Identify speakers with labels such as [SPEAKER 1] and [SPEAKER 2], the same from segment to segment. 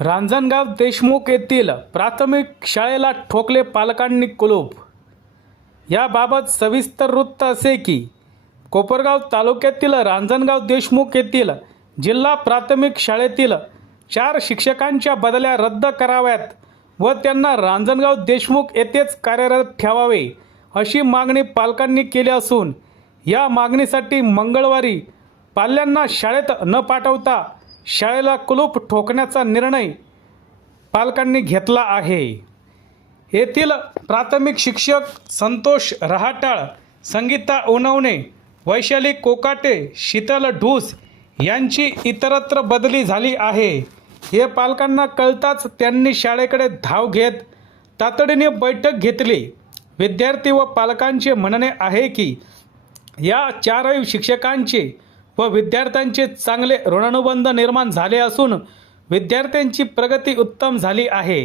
[SPEAKER 1] रांजणगाव देशमुख येथील प्राथमिक शाळेला ठोकले पालकांनी कुलूप. याबाबत सविस्तर वृत्त असे की कोपरगाव तालुक्यातील रांजणगाव देशमुख येथील जिल्हा प्राथमिक शाळेतील चार शिक्षकांच्या बदल्या रद्द कराव्यात व त्यांना रांजणगाव देशमुख येथेच कार्यरत ठेवावे अशी मागणी पालकांनी केली असून या मागणीसाठी मंगळवारी पाल्यांना शाळेत न पाठवता शाळेला कुलूप ठोकण्याचा निर्णय पालकांनी घेतला आहे. येथील प्राथमिक शिक्षक संतोष रहाटाळ संगीता उनवणे वैशाली कोकाटे शीतल ढूस यांची इतरत्र बदली झाली आहे. हे पालकांना कळताच त्यांनी शाळेकडे धाव घेत तातडीने बैठक घेतली. विद्यार्थी व पालकांचे म्हणणे आहे की या चारही शिक्षकांचे व विद्यार्थ्यांचे चांगले ऋणानुबंध निर्माण झाले असून विद्यार्थ्यांची प्रगती उत्तम झाली आहे.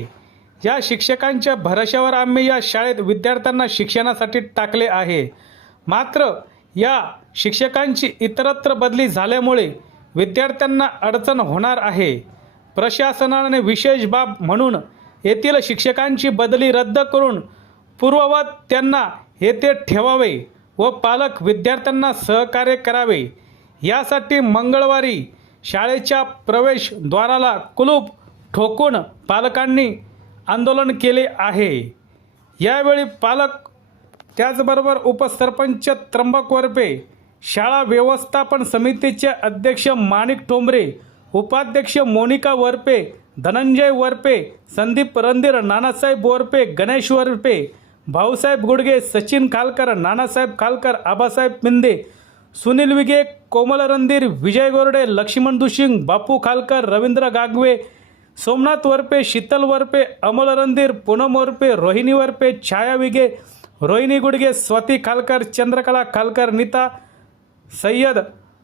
[SPEAKER 1] या शिक्षकांच्या भरशावर आम्ही या शाळेत विद्यार्थ्यांना शिक्षणासाठी टाकले आहे. मात्र या शिक्षकांची इतरत्र बदली झाल्यामुळे विद्यार्थ्यांना अडचण होणार आहे. प्रशासनाने विशेष बाब म्हणून येथील शिक्षकांची बदली रद्द करून पूर्ववत त्यांना येथे ठेवावे व पालक विद्यार्थ्यांना सहकार्य करावे यासाठी मंगळवारी शाळेच्या प्रवेशद्वाराला कुलूप ठोकून पालकांनी आंदोलन केले आहे. यावेळी पालक त्याचबरोबर उपसरपंच त्र्यंबक वरपे शाळा व्यवस्थापन समितीचे अध्यक्ष माणिक ठोंबरे उपाध्यक्ष मोनिका वरपे धनंजय वरपे संदीप रंधीर नानासाहेब वरपे गणेश वरपे भाऊसाहेब गुडगे सचिन खालकर नानासाहेब खालकर आबासाहेब मिंदे सुनील विगे कोमल रंधीर विजय गोरडे लक्ष्मण दुशिंग बापू खालकर रवींद्र गागवे सोमनाथ वरपे शीतल वरपे अमोल रंधीर पूनम वरपे रोहिणी वरपे छाया विगे रोहिणी गुडगे स्वाती खालकर चंद्रकला खालकर नीता सय्यद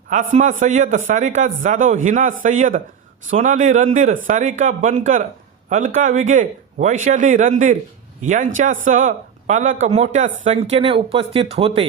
[SPEAKER 1] आसमा सय्यद सारिका जाधव हिना सय्यद सोनाली रणधीर सारिका बनकर अलका विगे वैशाली रणधीर यांच्यासह पालक मोठ्या संख्येने उपस्थित होते.